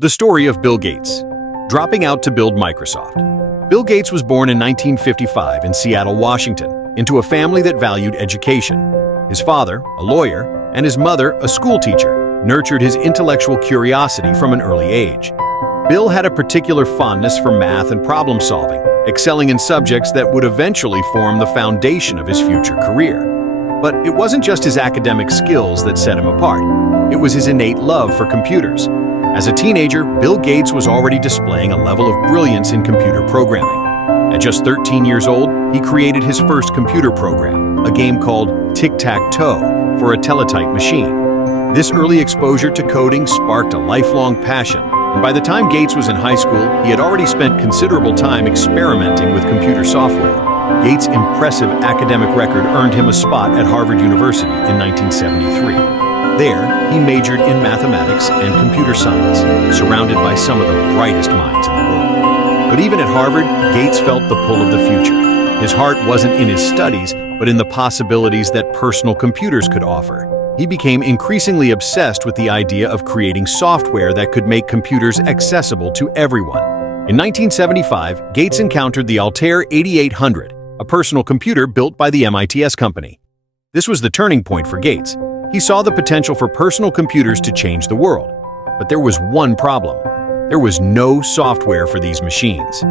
The story of Bill Gates, dropping out to build Microsoft. Bill Gates was born in 1955 in Seattle, Washington, into a family that valued education. His father, a lawyer, and his mother, a schoolteacher, nurtured his intellectual curiosity from an early age. Bill had a particular fondness for math and problem solving, excelling in subjects that would eventually form the foundation of his future career. But it wasn't just his academic skills that set him apart. It was his innate love for computers. As a teenager, Bill Gates was already displaying a level of brilliance in computer programming. At just 13 years old, he created his first computer program, a game called tic-tac-toe, for a teletype machine. This early exposure to coding sparked a lifelong passion, and by the time Gates was in high school, he had already spent considerable time experimenting with computer software. Gates' impressive academic record earned him a spot at Harvard University in 1973. There, he majored in mathematics and computer science, surrounded by some of the brightest minds in the world. But even at Harvard, Gates felt the pull of the future. His heart wasn't in his studies, but in the possibilities that personal computers could offer. He became increasingly obsessed with the idea of creating software that could make computers accessible to everyone. In 1975, Gates encountered the Altair 8800, a personal computer built by the MIT's company. This was the turning point for Gates. He saw the potential for personal computers to change the world. But there was one problem. There was no software for these machines.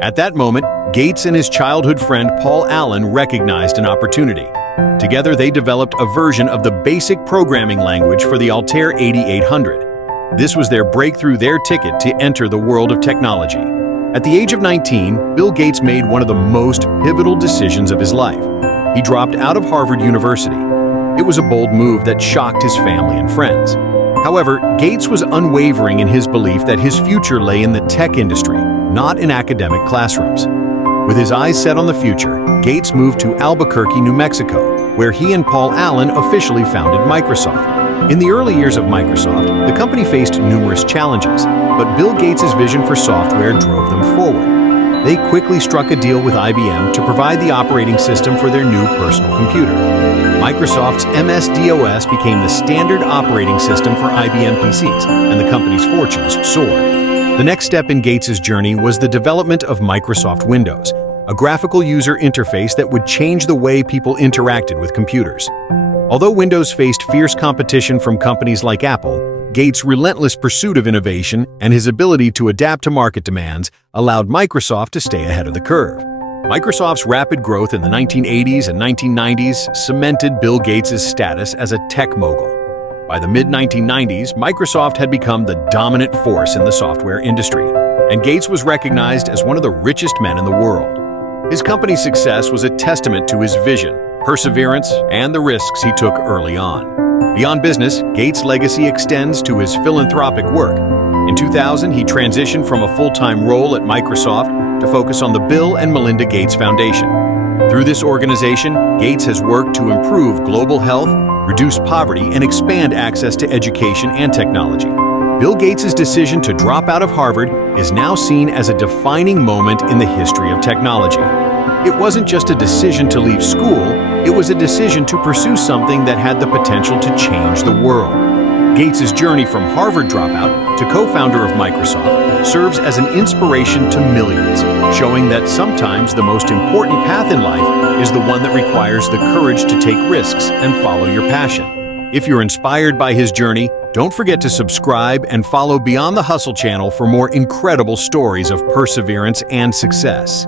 At that moment, Gates and his childhood friend Paul Allen recognized an opportunity. Together, they developed a version of the basic programming language for the Altair 8800. This was their breakthrough, their ticket to enter the world of technology. At the age of 19, Bill Gates made one of the most pivotal decisions of his life. He dropped out of Harvard University. It was a bold move that shocked his family and friends. However, Gates was unwavering in his belief that his future lay in the tech industry, not in academic classrooms. With his eyes set on the future, Gates moved to Albuquerque, New Mexico, where he and Paul Allen officially founded Microsoft. In the early years of Microsoft, the company faced numerous challenges, but Bill Gates' vision for software drove them forward. They quickly struck a deal with IBM to provide the operating system for their new personal computer. Microsoft's MS-DOS became the standard operating system for IBM PCs, and the company's fortunes soared. The next step in Gates' journey was the development of Microsoft Windows, a graphical user interface that would change the way people interacted with computers. Although Windows faced fierce competition from companies like Apple, Gates' relentless pursuit of innovation and his ability to adapt to market demands allowed Microsoft to stay ahead of the curve. Microsoft's rapid growth in the 1980s and 1990s cemented Bill Gates' status as a tech mogul. By the mid-1990s, Microsoft had become the dominant force in the software industry, and Gates was recognized as one of the richest men in the world. His company's success was a testament to his vision, perseverance, and the risks he took early on. Beyond business, Gates' legacy extends to his philanthropic work. In 2000, he transitioned from a full-time role at Microsoft to focus on the Bill and Melinda Gates Foundation. Through this organization, Gates has worked to improve global health, reduce poverty, and expand access to education and technology. Bill Gates' decision to drop out of Harvard is now seen as a defining moment in the history of technology. It wasn't just a decision to leave school, it was a decision to pursue something that had the potential to change the world. Gates' journey from Harvard dropout to co-founder of Microsoft serves as an inspiration to millions, showing that sometimes the most important path in life is the one that requires the courage to take risks and follow your passion. If you're inspired by his journey, don't forget to subscribe and follow Beyond the Hustle channel for more incredible stories of perseverance and success.